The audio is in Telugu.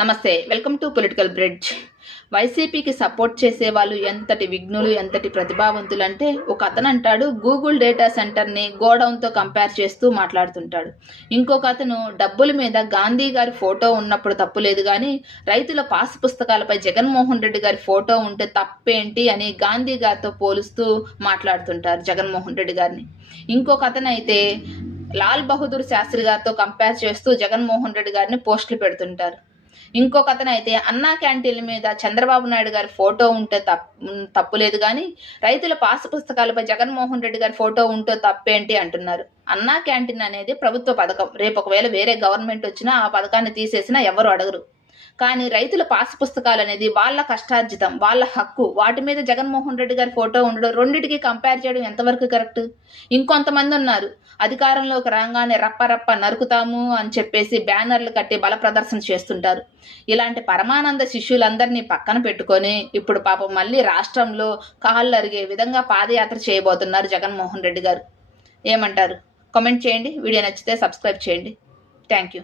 నమస్తే, వెల్కమ్ టు పొలిటికల్ బ్రిడ్జ్. వైసీపీకి సపోర్ట్ చేసే వాళ్ళు ఎంతటి విఘ్నులు, ఎంతటి ప్రతిభావంతులు అంటే ఒక అతను అంటాడు గూగుల్ డేటా సెంటర్ని గోడౌన్తో కంపేర్ చేస్తూ మాట్లాడుతుంటాడు. ఇంకొక అతను డబ్బుల మీద గాంధీ గారి ఫోటో ఉన్నప్పుడు తప్పు లేదు కానీ రైతుల పాస్ పుస్తకాలపై జగన్మోహన్ రెడ్డి గారి ఫోటో ఉంటే తప్పేంటి అని గాంధీ గారితో పోలుస్తూ మాట్లాడుతుంటారు జగన్మోహన్ రెడ్డి గారిని. ఇంకొక అతను అయితే లాల్ బహదూర్ శాస్త్రి గారితో కంపేర్ చేస్తూ జగన్మోహన్ రెడ్డి గారిని పోస్టులు పెడుతుంటారు. ఇంకొక అతను అయితే అన్నా క్యాంటీన్ల మీద చంద్రబాబు నాయుడు గారి ఫోటో ఉంటే తప్పులేదు కానీ రైతుల పాస్ పుస్తకాలపై జగన్మోహన్ రెడ్డి గారి ఫోటో ఉంటే తప్పేంటి అంటున్నారు. అన్నా క్యాంటీన్ అనేది ప్రభుత్వ పథకం. రేపు ఒకవేళ వేరే గవర్నమెంట్ వచ్చినా ఆ పథకాన్ని తీసేసినా ఎవరు అడగరు. కానీ రైతుల పాస్ పుస్తకాలు అనేది వాళ్ళ కష్టార్జితం, వాళ్ళ హక్కు. వాటి మీద జగన్మోహన్ రెడ్డి గారి ఫోటో ఉండడం, రెండింటికి కంపేర్ చేయడం ఎంతవరకు కరెక్ట్? ఇంకొంతమంది ఉన్నారు, అధికారంలోకి రాగానే రప్ప నరుకుతాము అని చెప్పేసి బ్యానర్లు కట్టి బల ప్రదర్శన చేస్తుంటారు. ఇలాంటి పరమానంద శిష్యులందరినీ పక్కన పెట్టుకొని ఇప్పుడు పాపం మళ్ళీ రాష్ట్రంలో కాళ్ళు అరిగే విధంగా పాదయాత్ర చేయబోతున్నారు జగన్మోహన్ రెడ్డి గారు. ఏమంటారు? కామెంట్ చేయండి. వీడియో నచ్చితే సబ్స్క్రైబ్ చేయండి. Thank you.